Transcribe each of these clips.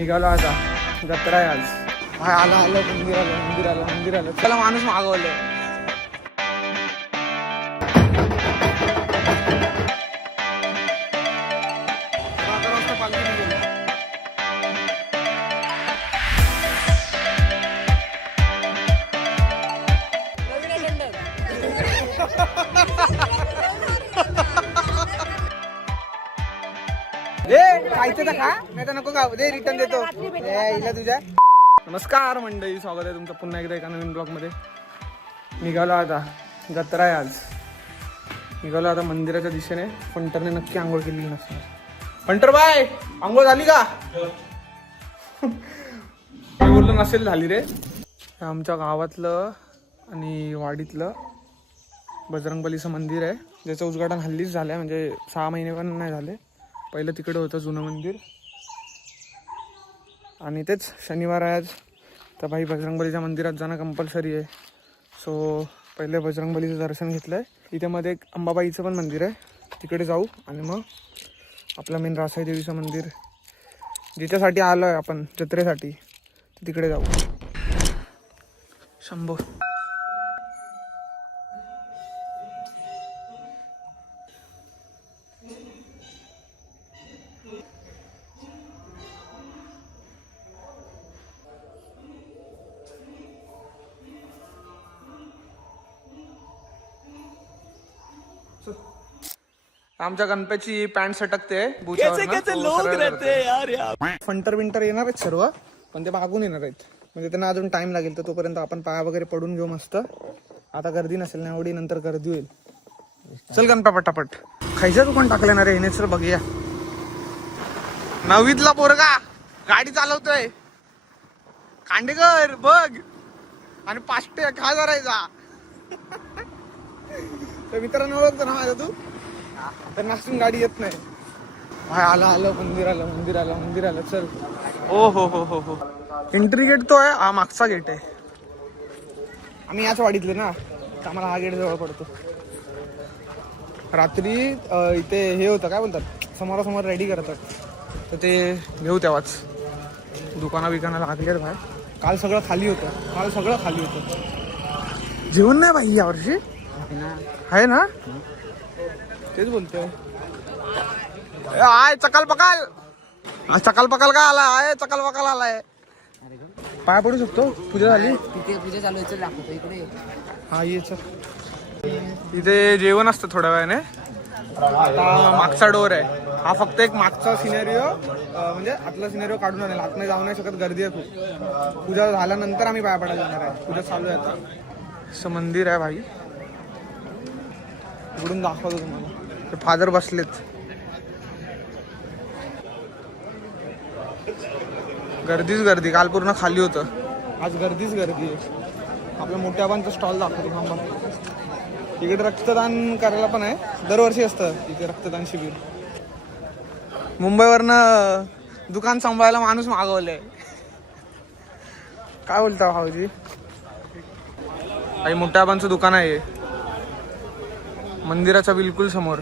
निघालो आता, जत्रा आहे आज. भाई आलं मंदिर आलं. त्याला माणूस मागवलं. खायचं तर खा, नाही तर नको खाऊ दे, रिटर्न देतो हिला तुझ्या. नमस्कार मंडळी, स्वागत आहे तुमचं पुन्हा एकदा एका नवीन ब्लॉग मध्ये. निघालो आता, जत्रा आहे आज. निघालो आता मंदिराच्या दिशेने. फंटरने नक्की आंघोळ केली नसणार. फंटर बाय, आंघोळ झाली का? मी बोललो नसेल झाली रे. आमच्या गावातलं आणि वाडीतलं बजरंगबलीचं मंदिर आहे, ज्याचं उद्घाटन हल्लीच झालंय, म्हणजे 6 महिने पण नाही झाले. पहिलं तिकडे होतं जुनं मंदिर. आणि तेच शनिवार आहे आज, तर भाई बजरंगबलीच्या मंदिरात जाणं कंपल्सरी आहे. सो पहिले बजरंगबलीचं दर्शन घेतलं आहे. इथे मध्ये एक अंबाबाईचं पण मंदिर आहे, तिकडे जाऊ. आणि मग आपलं मेन रासाई देवीचं मंदिर, जिच्यासाठी आलो आहे आपण जत्रेसाठी, तिकडे जाऊ. शंभो. आमच्या गणपतीची पॅन्ट सटकते. फंटर विंटर येणार आहेत सर्व, पण ते मागून येणार आहेत, म्हणजे त्यांना अजून टाइम लागेल. तर तोपर्यंत आपण पाया वगैरे पडून घेऊ मस्त. आता गर्दी नसेल ना एवढी, नंतर गर्दी होईल. चल गणपा पटापट. खायचं तू पण टाकले ना रे, येणे सर बघूया. 9वीतला पोरगा गाडी चालवतोय, खांडेकर बघ, आणि 5 खा जरायचा. तर मित्रांनो ओळखतो ना माझा तू, तर नाशिक गाडी येत नाही. भाई आलं मंदिर आलं. चल. ओ हो. एंट्री गेट तो आहे, हा मागचा गेट आहे. आम्ही याच वाडीतले ना, तर आम्हाला हा गेट जवळ पडतो. रात्री इथे हे होतं, काय बोलतात, समोरासमोर रेडी करतात, तर ते घेऊ तेव्हाच. दुकाना लागले भाई. काल सगळं खाली होतं. जेवण नाही भाई यावर्षी आहे ना, तेच बोलतोय. आय चकाल पकाल का आला आहे, चकाल पकाल आलाय. पाया पडू शकतो? पूजा झाली, पूजा चालू आहे. इकडे हा ये चल. इथे जेवण असतं थोड्या वेळाने. आता मागचा डोर आहे हा, फक्त एक मागचा सिनेरिओ, म्हणजे आतला सिनेरिओ काढून आणेल. आत नाही जाऊ नाही शकत, गर्दी आहे खूप. पूजा झाल्यानंतर आम्ही पाया पडायला जाणार आहे. पूजा चालू आहे आता. असं मंदिर आहे भाई, इकडून दाखवतो तुम्हाला. ते फादर बसलेत. गर्दी. काल पूर्ण खाली होतं, आज गर्दी आहे. आपल्या मोठ्या बाबांचा स्टॉल दाखवतो थांबा. इकडे रक्तदान करायला पण आहे, दरवर्षी असतं इथे रक्तदान शिबिर. मुंबईवरनं दुकान सांभाळायला माणूस मागवलंय. काय बोलता भाऊजी? काही मोठ्या बाबांचं दुकान आहे मंदिराच्या बिलकुल समोर.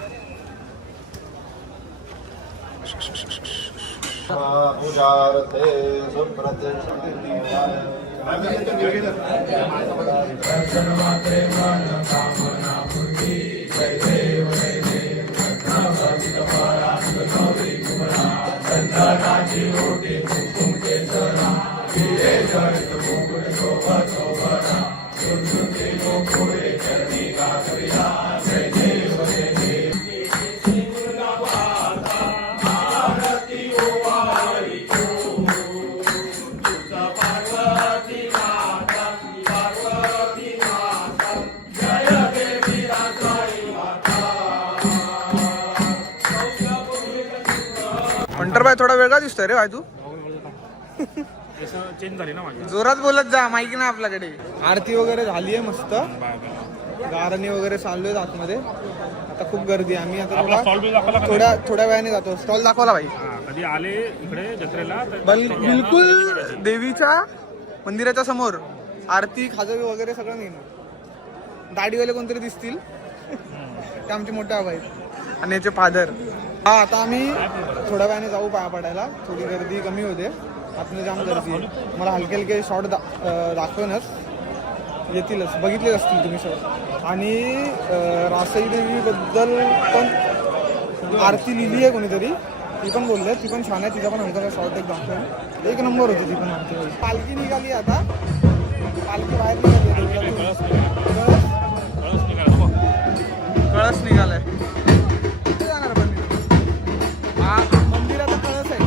पंटर बाय थोडा वेगळा दिसतोय रे भाई तू. चेंज झाली ना माझी. जोरात बोलत जा, माहिती ना आपल्याकडे. आरती वगैरे झाली आहे मस्त, गारणी वगैरे चालू आहे आतमध्ये. आता खूप गर्दी आहे. आम्ही आता थोड्या वेळाने जातो. स्टॉल दाखवला भाई. कधी आले इकडे जत्रेला बिलकुल देवीच्या मंदिराच्या समोर आरती, खाजवी वगैरे सगळं मिळणार. दाढीवाले कोणतरी दिसतील, ते आमचे मोठे आबा आहेत आणि याचे फादर. हा आता आम्ही थोड्या वेळाने जाऊ पाया पडायला, थोडी गर्दी कमी होते. आतमध्ये जाम गर्दी आहे. मला हलके हलके शॉर्ट दाखवेनच, येतीलच, बघितलेच असतील तुम्ही सगळं. आणि रासई देवीबद्दल पण आरती लिहिली आहे कोणीतरी, ती पण बोलले, ती पण छान आहे. तिचा पण हलका शॉर्ट एक दाखवेन. एक नंबर होती ती पण आरती. पालखी निघाली आता, पालखी बाहेर निघाली. कळस निघालाय. कुठे जाणार पण हा मंदिराचा कळस आहे.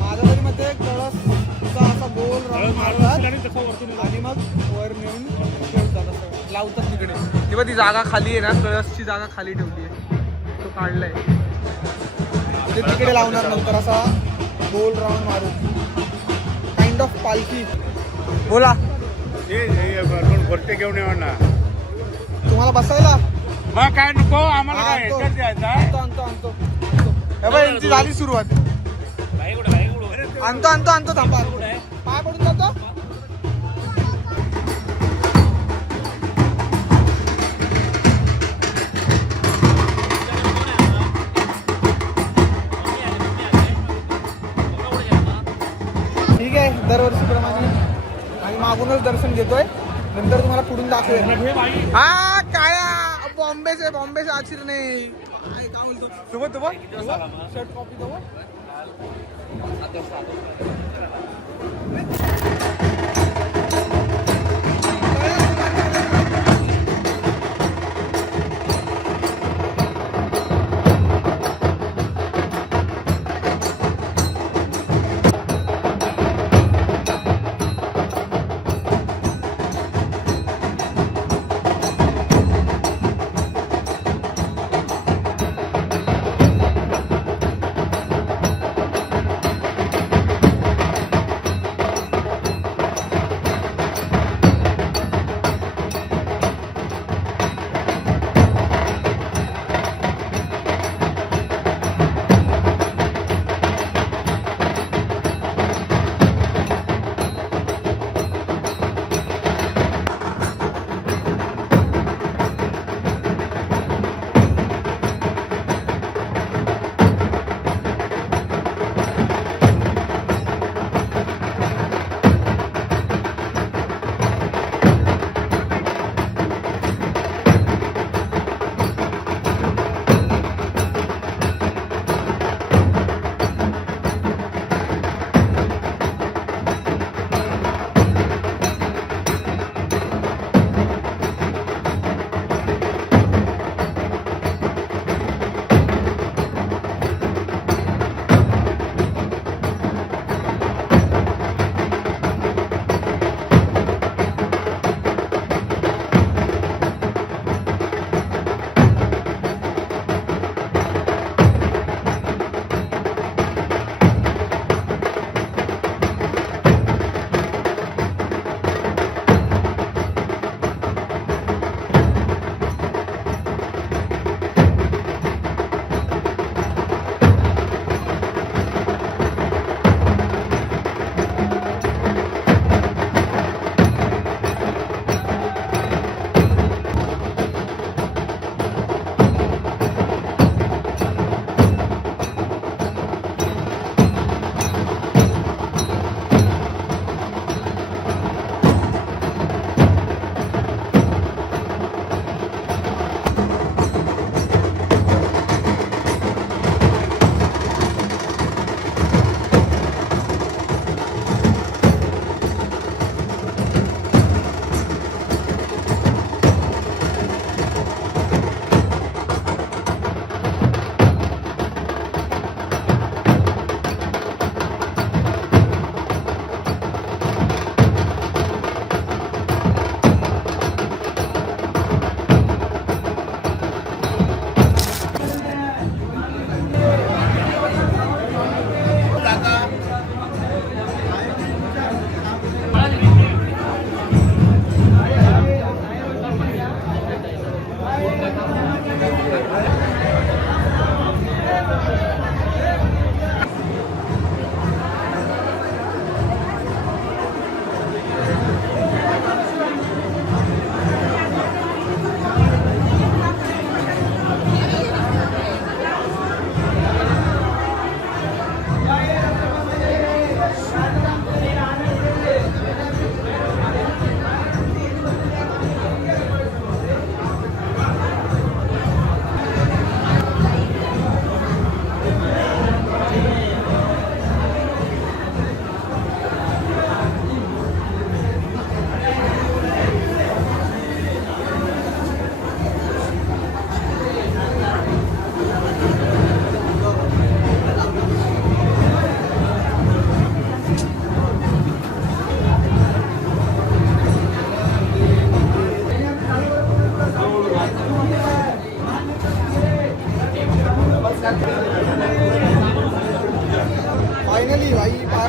माझ्या तरी मध्ये कळसचा असा गोल राऊंड मारतात आणि मग वर नेऊन ठेवतात, असं लावतात तिकडे. तेव्हा ती जागा खाली आहे ना, कळसची जागा खाली ठेवली आहे, तो काढलाय. ते तिकडे लावणार नंतर असा गोल राऊंड मारून, काइंड ऑफ पालखी. बोला भरते घेऊन येणार ना तुम्हाला बसायला मग काय नको आम्हाला काय आणतो. ह्याच्यात द्यायचं आहे? आणतो. हे बघ, यांची झाली सुरुवात. आणतो थांबा. पाय पडून जातो. ठीक आहे, दरवर्षीप्रमाणे आणि मागूनच दर्शन घेतोय. नंतर तुम्हाला पुढून दाखवेल. हा काळ्या बॉम्बे आचिर नाही. काय बोलतो शर्ट कॉपी दो.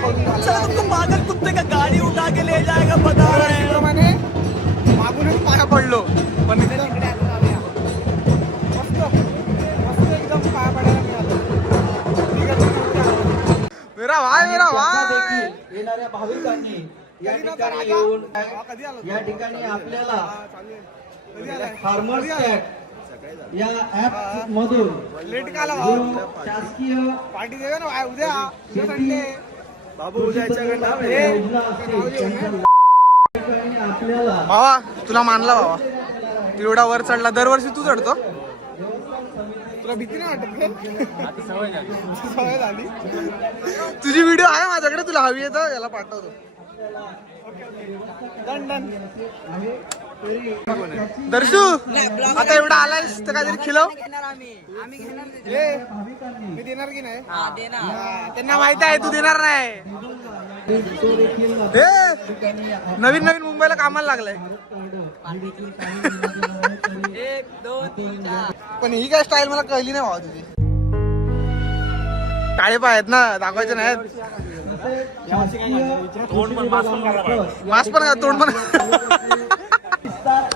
करून झालेला आहे. कुत्ते का गाडी उठा के ले जाएगा बता रहे हैं. त्याप्रमाणे मागूनच पाया पडलो पण इकडे मस्त मस्त एकदम पाया पडायला मिळालं. ठीक आहे. मेरा भाई येणाऱ्या भाविकांनी या कधी नव्हता ठिकाणी राजा? येऊन कधी आलो? या ठिकाणी आपल्याला कधी आलाय? फार्मर्स टॅग या ऍप मधून लेट का आला जो भाऊ? शासकीय पार्टी देऊया ना उद्या संडे. बाबू योजना असते त्यांच्या आपल्याला भावा तुला मानला भावा, तू एवढा वर चढला. दरवर्षी तू चढतो. तुला भीती नाही वाटत? सवय झाली. तुझी व्हिडिओ आहे माझ्याकडे, तुला हवी आहे तर याला पाठवतो. Done done. दर्शू आता एवढा आलायस तर काहीतरी खिलव. आम्ही घेणार ए, मी देणार की नाही? हा देणार. हा, त्यांना माहित आहे तू देणार नाही. ए, नवीन नवीन मुंबईला कामाला लागलाय. 1 2 3 4. पण ही काय स्टाईल मला कळली नाही भावा तुझी. काळे पाय आहेत ना, दाखवायचे नाहीत. मास्क पण तोंड पण.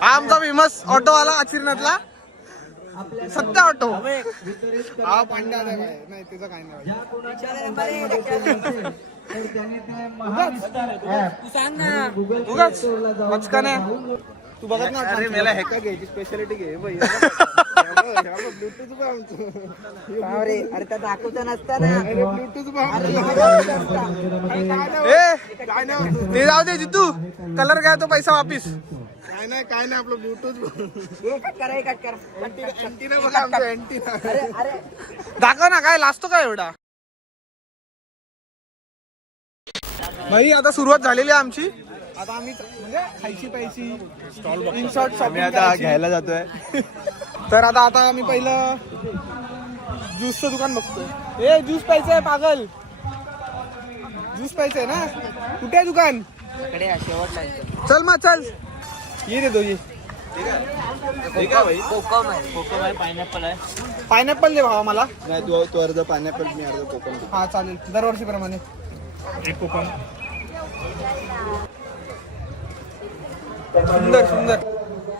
हा आमचा फेमस ऑटोवाला अचिरनाथला सत्य ऑटो. हा पांड्या नाही त्याचं काय नाही. तू सांग ना. उगाच मचका नाही. तू बघत ना. अरे मला हे का घ्यायची स्पेशालिटी घे अरे अरे त्या दाखवता नसताना. ए ते जाऊ दे जितू. कलर काय तो पैसा वापिस. काय नाही आपलं ब्लूटूथ कट करा हे कट करा. अँटीना बघा आमचं अँटीना. अरे अरे दाखव ना काय लाजतो काय एवढा. भाई आता सुरुवात झालेली आहे आमची. आता आम्ही म्हणजे खायची प्यायची इन शॉर्ट शॉपिंग आता घ्यायला जातोय. तर आता आम्ही पहिलं ज्यूसचं दुकान बघतो. ए ज्यूस प्यायचंय पागल. ज्यूस प्यायचंय ना. कुठे आहे दुकान? इकडे या, शेवटला येतो. चल मग चल. ये देतो ये. कोकम आहे पायनॅपल आहे. पायनॅपल दे भावा मला. नाही तू अर्ध पायनॅपल मी अर्ध कोकम. हा चालेल दरवर्षी प्रमाणे. एक कोकम. सुंदर सुंदर.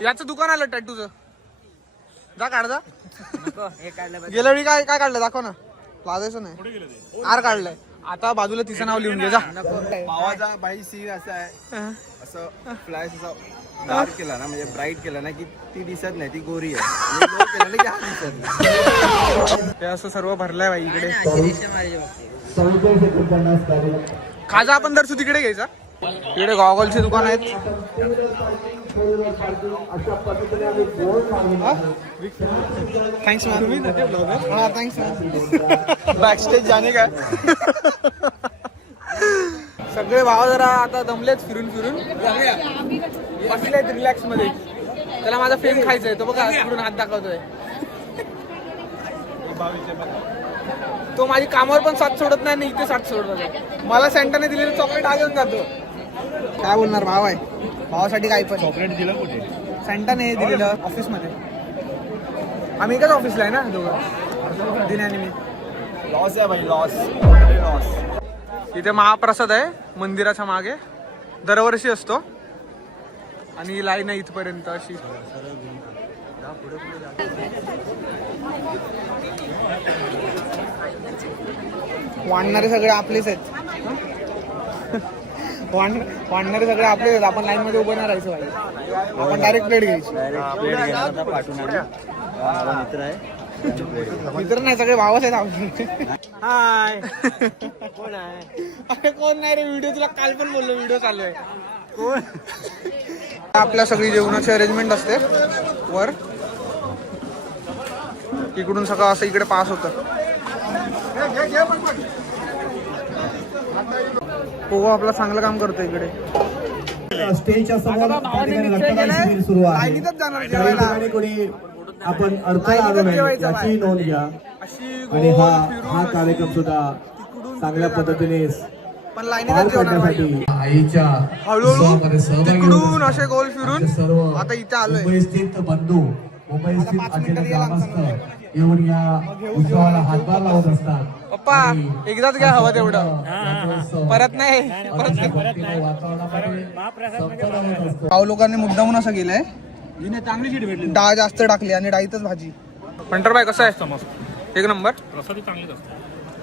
याचं दुकान आलं टॅटूचं. जा काढ जा. नको हे काढलं पाहिजे. गेल्या वेळी काय काय काढलं दाखव ना. लाजायचं नाही. आर काढलंय. आता बाजूला तिचं नाव लिहून घे जा. भावाचा बाई सीन असा आहे, असं फ्लॅश असा डार्क केला ना, म्हणजे ब्राईट केला ना की ती दिसत नाही, ती गोरी आहे. आणि glow केला ना की हा दिसत नाही. हे असं सर्व भरलंय बाई इकडे. अशी रेषा मारायची बघते. खाजा आपण दर्शू तिकडे घ्यायचा. इकडे गॉगलचे दुकान आहेत. थँक्स हा थँक्स. बॅकस्टेज जाणे काय. सगळे भाव जरा आता दमलेत फिरून फिरून. बसलेत रिलॅक्स मध्ये. त्याला माझा फेम खायचंय. तो बघा फिरून हात दाखवतोय. तो माझी कामावर पण साथ सोडत नाही आणि इथे साथ सोडत. मला सेंटरने दिलेलं चॉकलेट हा घेऊन जातो. काय बोलणार भाव आहे. भावासाठी काय पण. चॉकलेट दिलं कुठे? सेंटरने दिलेलं ऑफिस मध्ये. आम्ही एकाच ऑफिसला आहे ना दोघं. दिन्याने मी. लॉस आहे भाई, लॉस. इथे महाप्रसाद आहे मंदिराच्या मागे. दरवर्षी असतो आणि लाईन आहे इथपर्यंत अशी. वाढणारे सगळे आपलेच आहेत. वाढणारे सगळे आपलेच आहेत. आपण लाईन मध्ये उभं नाही राहायचं पाहिजे. आपण डायरेक्ट प्लेट घ्यायची. मित्र नाही सगळे भावच आहेत आपले. हाय कोण आहे. अरे कोण नाही रे. व्हिडिओ तुला काल पण बोललो व्हिडिओ चालू आहे. कोण. आपल्या सगळी जेवणाची अरेंजमेंट असते वर. इकडून सगळं असं इकडे पास होतं. हो आपला चांगलं काम करतो इकडे. स्टेजच्या समोर त्या ठिकाणी रक्तदान शिबिर सुरू आहे. लाईनीतच जाणार त्या जेवायला. ठिकाणी कोणी आपण अडथळा आलो नाही याची नोंद घ्या. अशी आणि गोल हा फिरून कार्यक्रम सुद्धा चांगल्या पद्धतीने पण पार लाईनीतच जेवणार बाई. पाडण्यासाठी आईच्या हळूहळू उत्सवामध्ये सहभागी तिकडून होत असे गोल फिरून सर्व आता इथे आलोय. मुंबई स्थित बंधू, मुंबई आता स्थित 5 असलेले मिनिटात येईल आमचा ग्रामस्थ येऊन या उत्सवाला हातभार लावत असतात. पप्पा एकदाच घ्या हवं तेवढं, परत नाही. पाव लोकांनी मुद्दामून असं केलंय, चांगली सीट भेटली. डाळ जास्त टाकली आणि डाळीतच भाजी. पंटर बाय कसं आहे? एक नंबर.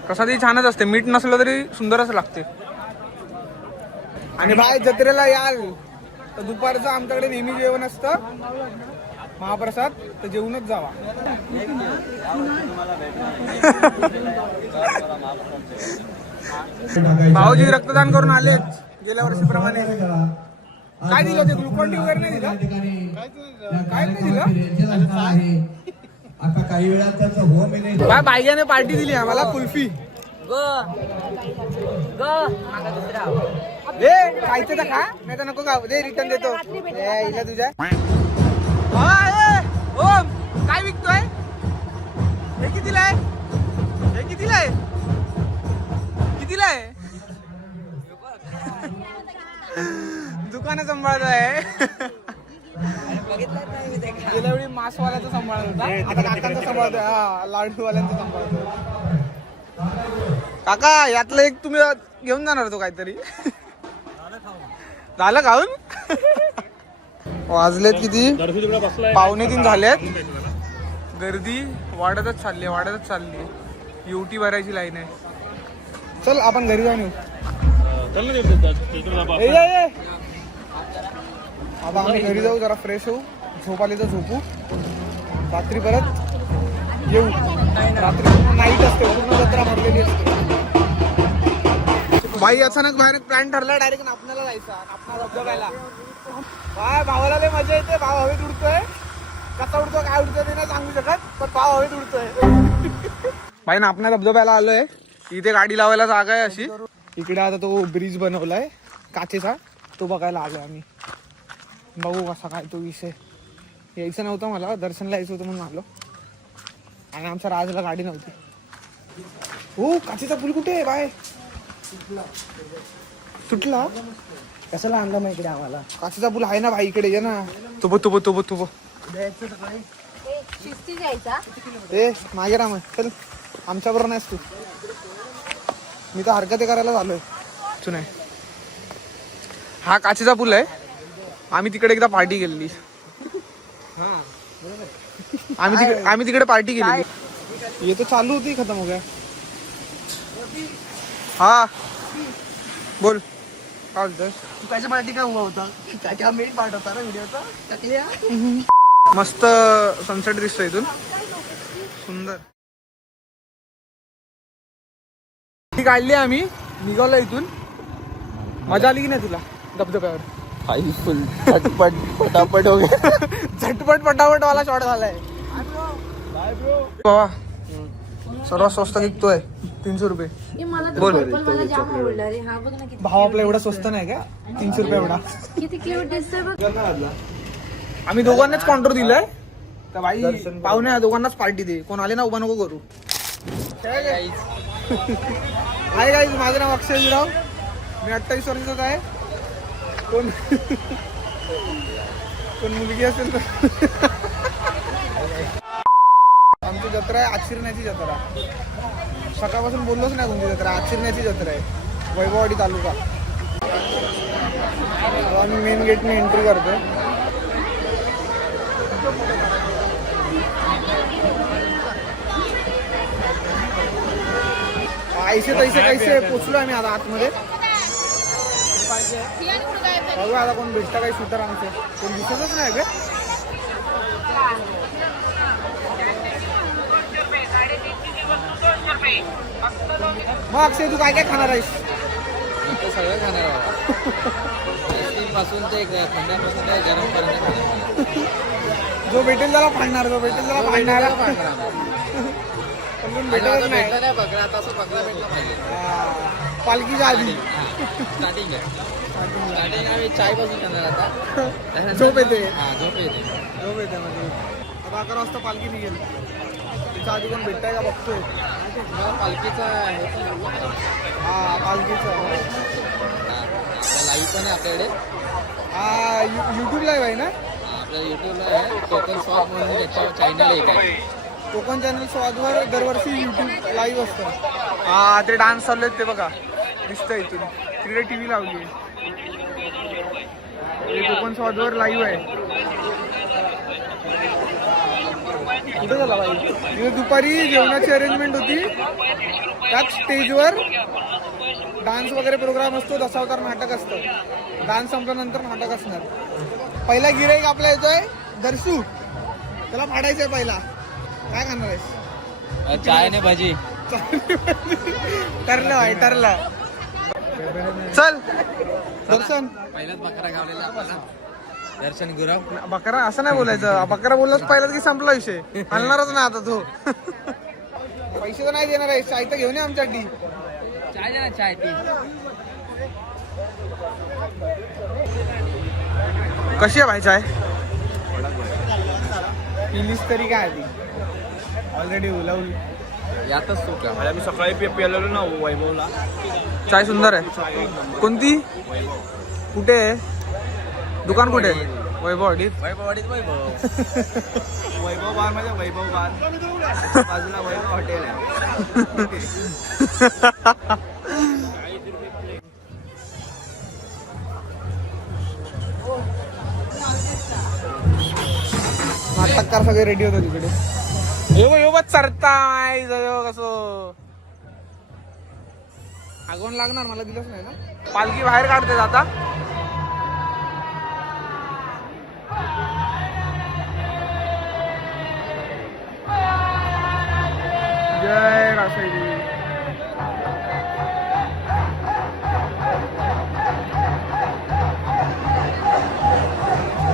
प्रसादी छानच असते, मीठ नसलं तरी सुंदरच लागते. आणि बाय जत्रेला याल तर दुपारचं आमच्याकडे नेहमी जेवण असतं महाप्रसाद, तर जेवूनच जावा. भाऊजी रक्तदान करून आलेच गेल्या वर्षीप्रमाणे. काय दिलं ते? ग्लुकॉन डी वगैरे नाही दिलं? काय नाही दिलं? आता काही वेळात त्याचं होम मिनिट बाय बायग्याने पार्टी दिली आम्हाला, कुल्फी. दे खायचं तर खा, नाही तर नको खाऊ. दे रिटर्न देतो. हिला तुझ्या ओम काय विकतोय? हे कितीला आहे? हे कितीला आहे? कितीला आहे? दुकानं सांभाळतोय. गेल्या वेळी मासवाल्याचं सांभाळत होता, आता काकांचं सांभाळतोय. हा, लाडूवाल्यांचं सांभाळतोय. काका यातलं एक तुम्ही घेऊन जाणार होतो काहीतरी. झालं खाऊन? वाजलेत किती? 2:45 झालेत. गर्दी वाढतच चालली. युटी भरायची लाईन आहे. चल आपण घरी जाऊन येऊ. आता आम्ही घरी जाऊ, जरा फ्रेश होऊ, झोप आली तर झोपू, रात्री परत येऊ. रात्री नाईट असते, पूर्ण जत्रा भरलेली असते. बाई अचानक बाहेर प्लॅन ठरला, डायरेक्ट नापण्याला जायचा, नापणा धबधब्याला. बाय भावाला लय मजा येते. भाव हवेत उडतोय, कसा उडतो काय उडतोय ते नाही सांगू शकत, पण भाव हवेत उडतोय. बाई नापण्या धबधब्याला आलोय. इथे गाडी लावायला जागा आहे अशी. इकडे आता तो ब्रिज बनवलाय काचेचा, तो बघायला आलोय आम्ही. बघू कसा काय तो विषय. यायचं नव्हतं मला, दर्शनला यायचं होतं म्हणून आलो. आणि आमच्या राजला गाडी नव्हती. हो काचेचा पूल कुठे आहे बाय? सुटला? कशाला आणलं मग इकडे आम्हाला? काचेचा पूल आहे ना भाई, इकडे ये ना. तुबो ए मागे राम, चल आमच्या बरोबर नाहीस तू. मी तर हरकत करायला झालोय. तू नाही. हा काचेचा पूल आहे. आम्ही तिकडे एकदा पार्टी केलेली. आम्ही तिकडे पार्टी केलेली. ये तो चालू होती, खतम हो गया. हा बोल काय बोलतोय? तुझ्या पार्टी काय हुआ होता? त्याच्या मेन पार्ट होता ना व्हिडिओचा. मस्त सनसेट दिसतो इथून, सुंदर. ती काढली आम्ही, निघालो इथून. मजा आली की नाही तुला धबधब्यावर? फुल झटपट पटापट हो गया. झटपट पटापट वाला शॉट झालाय बाबा. सर्वात स्वस्त विकतोय 300 रुपये. बोल भाव आपला एवढा स्वस्त नाही का? 300 रुपये एवढा. आम्ही दोघांनाच काउंटर दिलंय. तर बाई पाहुणे दोघांनाच पार्टी दे, कोण आले ना उभा नको करू. हाय गाईज, माझं नाव अक्षय विराव, मी 28 वर्षाचा आहे. कोण मुलगी असेल तर. आमची जत्रा आहे आचिरण्याची जत्रा. सकाळपासून बोललोच नाही कोणती जत्रा, आचिरण्याची जत्रा आहे, वैभववाडी तालुका. आम्ही मेन गेटने एंट्री करतो. ऐसे तैसे कैसे पोचलो आम्ही आता आतमध्ये. बघूया आता कोण भेटतं काही शूटर आमचे. कोण दिसतच नाही का? मग अक्षय तू काय काय खाणार आहेस? सगळं खाणार पासून ते थंड्यापासून ते गरम पर्यंत. जो भेटेल त्याला फाडणार, जो भेटेल त्याला फाडणार. पण भेटतच नाही. नाही बघा आता असं बघला भेटलं पाहिजे. पालखीच्या आधी स्टार्टिंग आम्ही चाय पासून खाणार आता. झोप येते. झोप येते. झोप येते म्हणजे. आता 11 वाजता पालखी निघेल. त्याच्या आधी कोण भेटताय का बघतोय. पालखीचा हा पालखीचा लाईव्ह पण आहे आपल्याकडे. हा युट्यूब लाईव्ह आहे ना आपल्या युट्यूबला आहे. कोकण शॉप म्हणून त्याच्यावर चॅनल एक आहे. कोकण चॅनल स्वादवर दरवर्षी युट्यूब लाईव्ह असतं. हा ते डान्स चालू आहेत ते बघा दिसतंय इथून. तिकडे टीव्ही लावली आहे. कोकण स्वादवर लाईव्ह आहे. कुठे झाला बाई? तिथे दुपारी जेवणाची अरेंजमेंट होती. त्याच स्टेजवर डान्स वगैरे प्रोग्राम असतो. दशावतार नाटक असतं. डान्स संपल्यानंतर नाटक असणार. पहिला गिराईक आपला येतोय दर्शू. त्याला फाडायचंय पहिला. काय खाणार आहेस? चाय ने भजी. ठरलं भाई ठरलं. चल दर्शन. पहिलाच बकरा गावलेला आपला दर्शन गुरव. बकरा असं नाही बोलायचं. बकरा बोललाच पहिलाच की संपला विषय. हलणारच नाही आता तो. पैसे तर नाही देणार आहे. चाय तर घेऊन ये आमच्यासाठी. चाय दे ना चाय ती. कशी आहे भाई चाय? पिलीस तरी काय ती ऑलरेडी उलावली. यातच तू का? मी सकाळी पेलेलो ना वैभवला. चाय सुंदर आहे. कोणती? कुठे आहे दुकान? कुठे? वैभववाडीत. वैभववाडीत वैभव. वैभव बार म्हणजे वैभव बार. बाजूला वैभव हॉटेल आहे. नाटककार सगळे रेडी होते तिकडे. येव चरताय कसं आगवण लागणार. मला दिलंच नाही ना. पालखी बाहेर काढते आता. जय रासाई.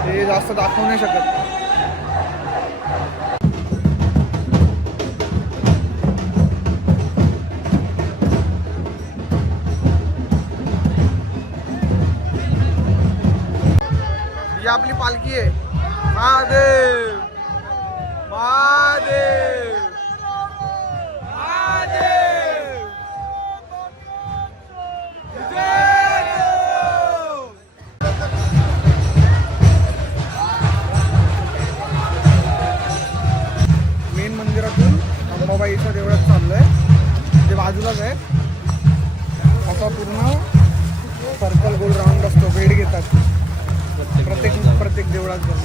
हे जास्त दाखवू नाही शकत. ही आपली पालखी आहे. महादेव महादेव महादेव. मेन मंदिरातून अंबाबाईच्या देवळात चाललोय. ते बाजूलाच आहे. असा पूर्ण सर्कल गोल राऊंड असतो. भेट घेतात प्रत्येक देवळात जाऊन.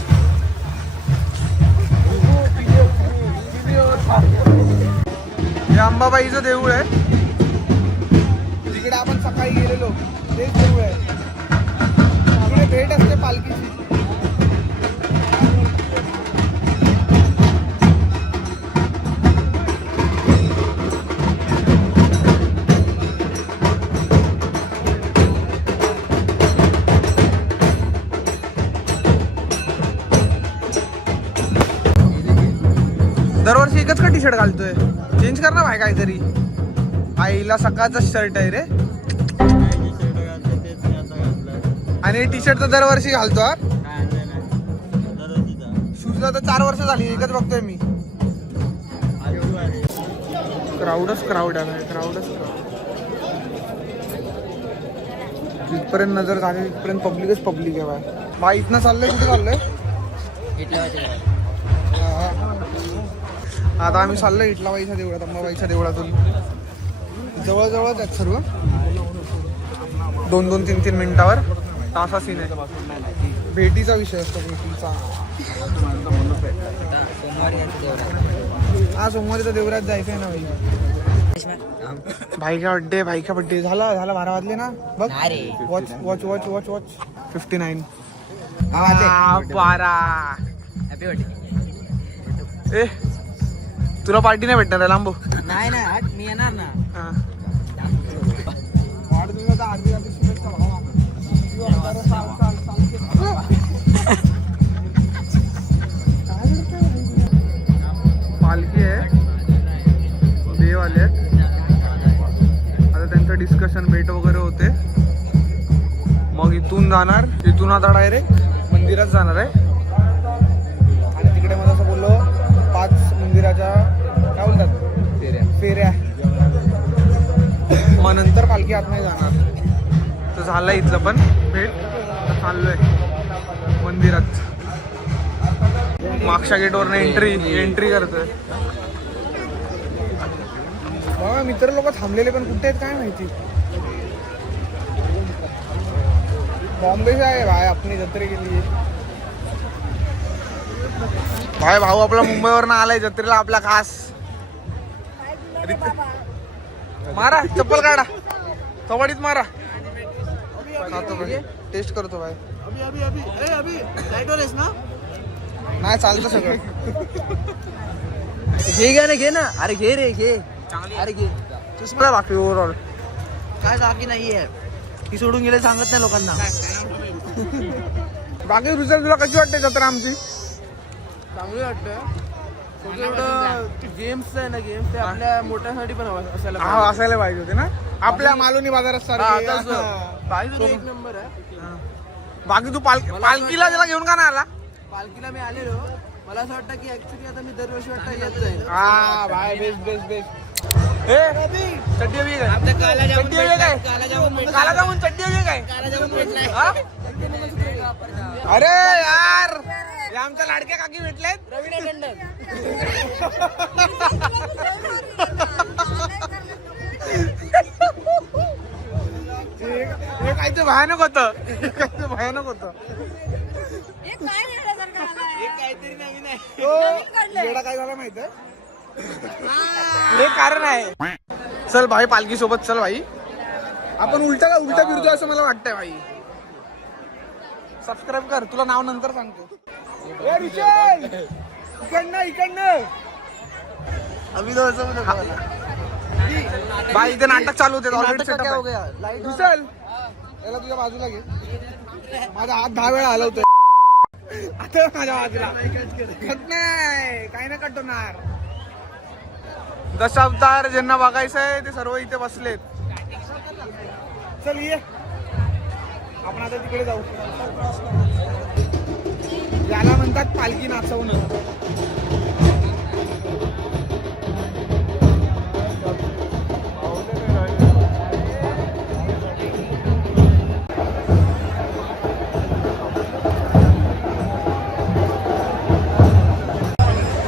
हे अंबाबाईचं देऊळ आहे. जिकडे आपण सकाळी गेलेलो तेच देऊळ आहे. तिकडे भेट असते पालखीची. दरवर्षी एकच का टी शर्ट घालतोय? चेंज कर ना भाई काहीतरी. आईला सकाळचा शर्ट आहे रे. आणि टी शर्ट तर दरवर्षी घालतो. शूजला तर 4 वर्ष झाली. एकच बघतोय मी. क्राऊडच क्राऊड आहे. क्राऊडच क्राऊड. इथपर्यंत नजर झाली इथपर्यंत पब्लिकच पब्लिक आहे भाई. इथनं चाललंय. कुठे चाललंय? आता आम्ही चाललोय इटलाबाईच्या देवळात. अंबाबाईच्या देवळातून जवळजवळच आहेत सर्व. 2-2, 3-3 मिनिटावर. तासा सीन आहे. भेटीचा विषय असतो. भेटीचा. हा सोमवारी तर देवळात जायचंय ना भाई. भाईका बड्डे. भाईका बड्डे झाला 12 वाजले ना बघ. Watch watch watch watch watch 59. 12. Happy birthday. ए तुला पार्टी नाही भेटणार आहे. लांबो. नाही नाही मी येणार ना. पालखी आहे. देव आले आहेत. आता त्यांचं डिस्कशन भेट वगैरे होते. मग इथून जाणार. तिथून आता डायरेक्ट मंदिरात जाणार आहे. आणि तिकडे मला असं बोललो 5 मंदिराच्या काय बोलतात फेऱ्या. मग नंतर पालखी आत नाही जाणार. तर झालं इथलं पण भेट. चाललोय मंदिरात. मागच्या गेटवरनं एंट्री करतोय. माझे मित्र लोक थांबलेले पण कुठे आहेत काय माहिती. बॉम्बे से आहे भाई अपनी जत्रे के लिए. भाई भाऊ आपला मुंबईवरनं आलाय जत्रेला आपला खास. मारा चप्पल काढा कबड्डीत मारा. खातो भाई टेस्ट करतो भाई. नाही चालतं सगळं. घे ना अरे घे रे घे. अरे घे चष्मा बाकी ओव्हरऑल काय बाकी नाहीये. ती सोडून गेले सांगत नाही लोकांना. बाकी रिझल्ट तुला कशी वाटते जत्रा आमची. चांगली वाटतं. गेम्स आहे ना गेम्स ते आपल्या मोठ्यासाठी पण असायला हा असायला पाहिजे होते ना आपल्या मालवणी बाजारात सारखे. एक नंबर आहे. बाकी तू पालखीला त्याला घेऊन का नाही आला. पालखीला मी आलेलो. मला असं वाटतं की ऍक्च्युली आता मी दरवर्षी वाटतं येत जाईल. हा भाई बेस्ट बेस्ट बेस्ट. चड्डी हवी काय चड्डी हवी काय काला जाऊन चड्डी हवी काय. हा? अरे यार हे आमच्या लाडक्या काकी भेटलेत. हे काहीच भयानक होतं. काहीच भयानक होतं. येडा काय झाला माहित आहे. हे कारण आहे. चल भाई पालखी सोबत चल भाई. आपण उलटा फिरतो असं मला वाटतंय भाई. सबस्क्राईब कर तुला नाव नंतर सांगतो. इकडनं अभी तो ऐसा भाई इथे नाटक चालू होते ऑलरेडी. क्या हो गया लाइट विशाल याला तुझ्या बाजूला घे. माझा हात 10 वेळा हलवतोय. आता माझ्या बाजूला कट नाही काय नाही कट होणार. दशावतार ज्यांना बघायचं आहे ते सर्व इथे बसलेत. चल ये आपण आता तिकडे जाऊ. याला म्हणतात पालखी नाचवणं.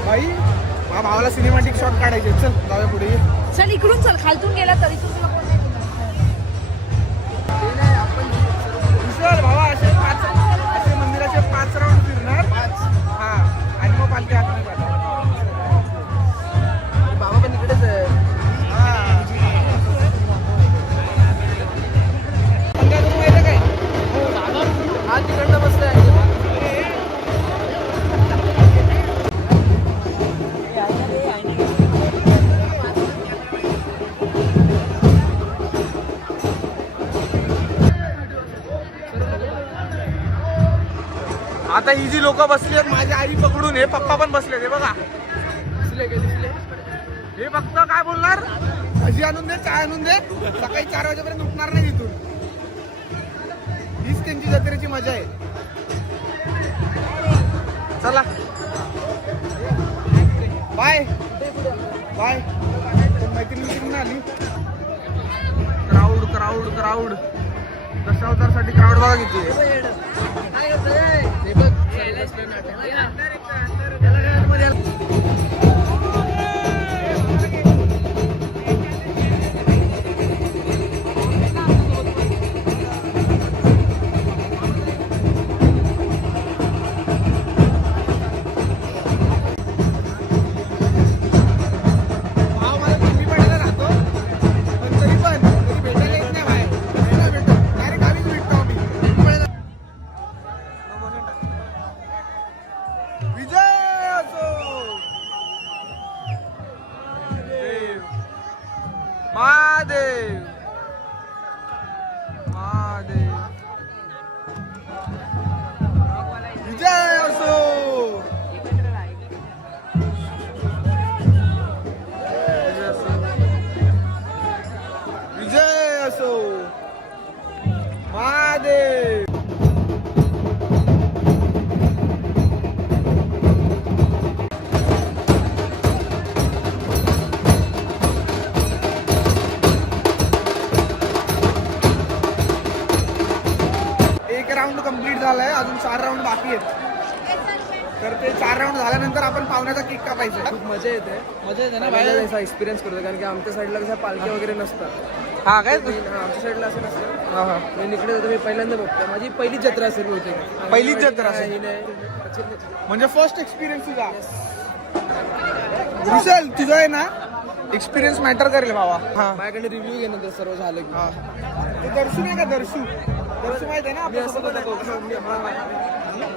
भाई माझ्या भावाला सिनेमॅटिक शॉट काढायचे. चल जाऊया पुढे. चल इकडून चल खालतून गेला तरी तुला कोण नाही विशाल भावा असे मंदिराचे 5 राऊंड फिरणार. हा आणि मग पालखी हात बाबा पण इकडेच आहे. काय हा तिकडनं बसलाय. आता ही जी लोक बसली आहेत माझी आई पकडून हे पप्पा पण बसले हे बघा. हे फक्त काय बोलणार भजी आणून दे चाय आणून दे. सकाळी 4 वाजेपर्यंत उठणार नाही तिथून. हीच त्यांची जत्रेची मजा आहे. चला बाय बाय. मैत्रिणी आली. Crowd crowd crowd. दशावतारसाठी क्राऊड बघा किती आहे. तर ते 4 राऊंड झाल्यानंतर आपण पाहुण्याचा केक कापायचा. खूप मजा येते ना बाहेर असा एक्सपिरियन्स करतो कारण की आमच्या साईडला कसं पालख्या वगैरे नसतात. हा काय आमच्या साईडला असं नसतं. हा हा मी इकडे होतो, मी पहिल्यांदा बघतो. माझी पहिलीच जत्रा असेल बहुतेक. पहिलीच जत्रा असेल. ही नाही. म्हणजे फर्स्ट एक्सपिरियन्स तुझा. विशाल तुझा आहे ना एक्सपिरियन्स मॅटर करेल बाबा. हा माझ्याकडे रिव्ह्यू घेणं ते सर्व झालं की. हा ते दर्शू नाही का दर्शू माहित आहे ना मी असं आपल्या बघतो.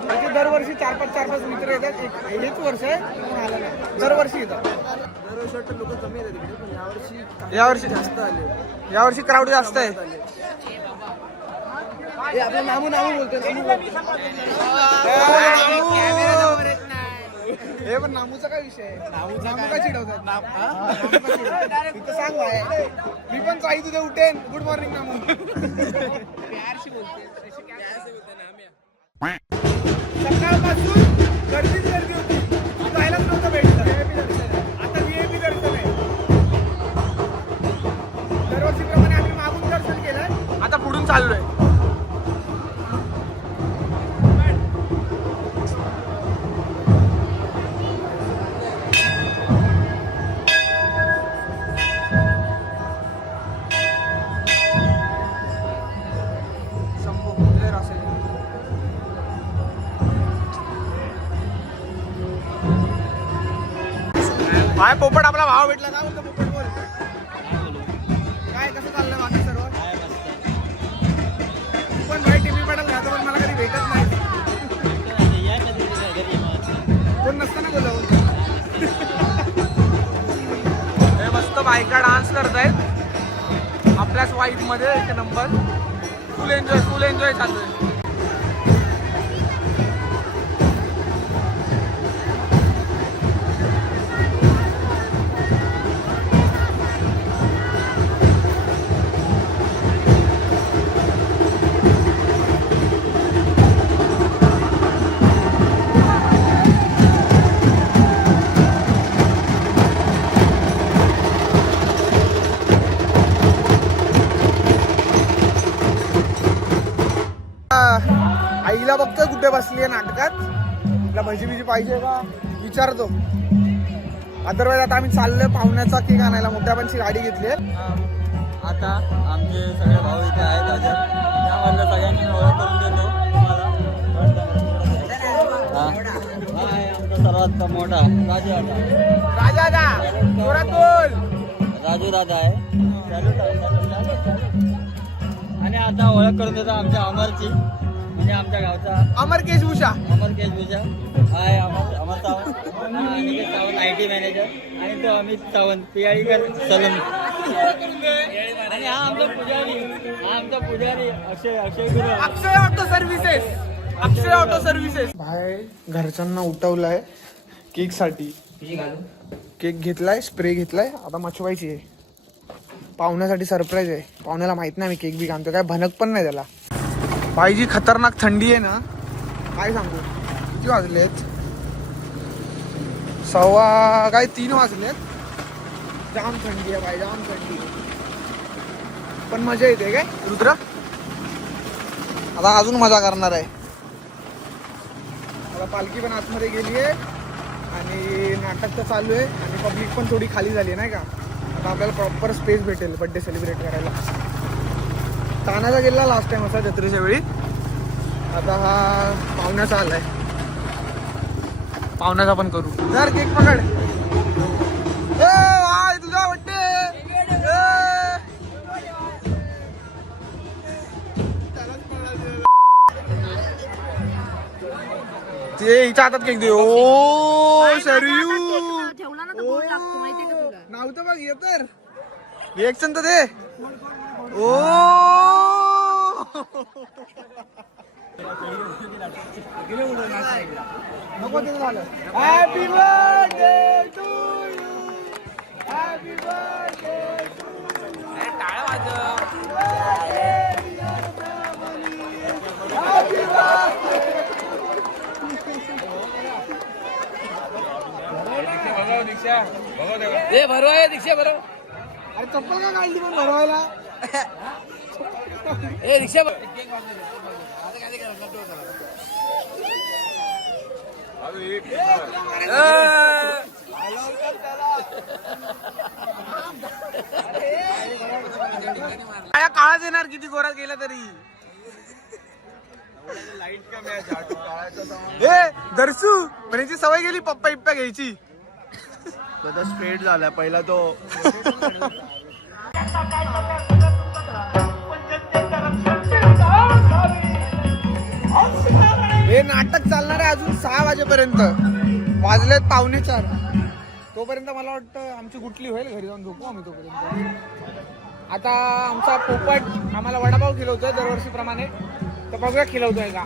म्हणजे दरवर्षी 4-5 मित्र येतात. हेच वर्ष आहे पण आलं नाही. दरवर्षी येतात. दरवर्षी वाटतं लोक कमी येतात तिकडे, पण यावर्षी जास्त आले. यावर्षी क्राऊड जास्त आहे. हे आपलं नामू बोलतो. हे पण नामूचा काय विषय आहे? नामू का चिडवतात? तिथं सांग भाई. मी पण चाई तुझे उठेन. Good morning नामू. सकाळपासून गर्दीच गर्दी होती. जायलाच नव्हतं भेटलं. आता VIP दर्शन आहे. दरवर्षीप्रमाणे आम्ही मागून दर्शन केलं. आता पुढून चाललोय. काय पोपट आपला भाव भेटला. काय बोलतो पोपट? बोल काय कसं चाललंय बाकी सर्व? पण भाई टीव्ही पडेल राहतो पण मला कधी भेटत नाही. कोण नसताना बोलावं. हे मस्त बायका डान्स करतायत आपल्याच वाईफ मध्ये. एक नंबर. फुल एन्जॉय चालू आहे. आईला बघतोय कुठे बसली आहे नाटकात. तिला भजी बिजी पाहिजे का विचारतो. अदरवाईज आता आम्ही चाललोय पाहुण्याचा केक आणायला. मोठ्या पणची गाडी घेतली. आता आमचे सगळे भाऊ इथे आहेत अजून. त्यामधलं सगळ्यांनी ओळख करून देतो तुम्हाला. हा आहे आमचा सर्वात मोठा राजा दा जोरात बोल. राजू दादा आहे. आणि आता ओळख करून देतो आमच्या अमरची, म्हणजे आमच्या गावचा अमर केशभूषा. अमर केशभूषा आहे. अमर सावंत, अनिकेत सावंत IT मॅनेजर. आणि तो अमित सावंत पियाळीकर सलून. आणि हा आमचा पुजारी अक्षय गुरु. अक्षय ऑटो सर्व्हिसेस. बाहेर घरच्यांना उठवलाय केक साठी. केक घेतलाय, स्प्रे घेतलाय. आता मचवायची आहे. पाहुण्यासाठी सरप्राईज आहे. पाहुण्याला माहित नाही मी केक बी आणतो. काय भनक पण नाही त्याला. बाईजी खतरनाक थंडी आहे ना काय सांगू. किती वाजलेत? 3 वाजलेत. जाम थंडी आहे बाई, जाम थंडी. पण मजा येते काय रुद्र. आता अजून मजा करणार आहे. आता पालखी पण आतमध्ये गेली आहे आणि नाटक तर चालू आहे आणि पब्लिक पण थोडी खाली झाली नाही का. आता आपल्याला प्रॉपर स्पेस भेटेल बर्थडे सेलिब्रेट करायला. तानाचा गेला लास्ट टाइम असा जत्रेच्या वेळी. आता हा पाहुण्याचा आलाय. पाहुण्याचा पण करू. जर केक पकड. तुझा बर्थडे. ते हिच्या हातात केक दे. ओ शरयू ठेवला ना तर गोड लागतो माहितीये का तुला. नव्हतं बघ. ये तर रिएक्शन तर दे. ओ नको ते झालं. Happy birthday to you. Happy birthday to you. टाळा वाजव. Happy birthday. दीक्षा बरोबर. अरे चप्पल का काढली पण भरवायला. काय काळाच येणार किती गोरात गेला तरी. लाईट कमी आहे झाडू काळाचा सामान ए दर्शू म्हणजे सवय गेली पप्पा इप्पा घ्यायची. स्ट्रेट झाला पहिला तो. हे नाटक चालणार आहे अजून 6 वाजेपर्यंत. वाजलेत 3:45. तोपर्यंत मला वाटतं आमची गुटली होईल, घरी जाऊन झोपू आम्ही तोपर्यंत. आता आमचा पोपट आम्हाला वडापाव खिलवतोय दरवर्षीप्रमाणे, तर बघूया खिलवतोय का.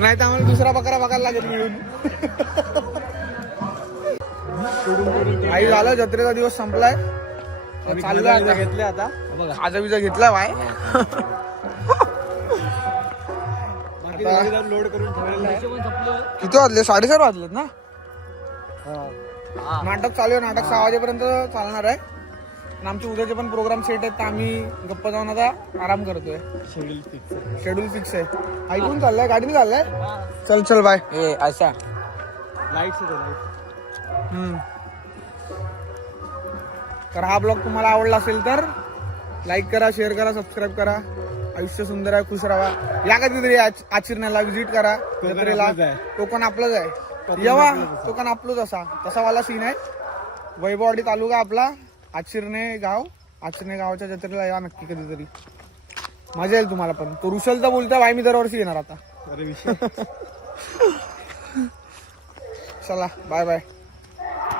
नाही तर आम्हाला दुसरा बकरा बघायला लागेल मिळून. आई झालं, जत्रेचा दिवस संपलाय. चाललोय आता. घेतले आता खाजा बिजा घेतला बाय. लोड करून ठेवलेला आहे. किती वाजले? 4:30 वाजलेत ना. नाटक चालू आहे. नाटक 6 वाजेपर्यंत चालणार आहे. आणि आमचे उद्याचे पण प्रोग्राम सेट आहेत, तर आम्ही गप्प जाऊन आता आराम करतोय. शेड्यूल फिक्स आहे. ऐकून चाललाय, गाडीने चाललाय. चल चल बाय. असा तर हा ब्लॉग तुम्हाला आवडला असेल तर लाईक करा, शेअर करा, सबस्क्राईब करा. आयुष्य सुंदर आहे, खुश राहा. या कधीतरी आचरण्याला व्हिजिट करा. जत्रेला कोकण आपलंच आहे. येवा, कोकण आपलंच असा तसा वाला सीन आहे. वैभववाडी तालुका आपला, आचिरणे गाव. आचिरणे गावाच्या जत्रेला या नक्की कधीतरी, मजा येईल तुम्हाला पण. तो रुशलचा बोलता भाई, मी दरवर्षी येणार आता. चला बाय बाय.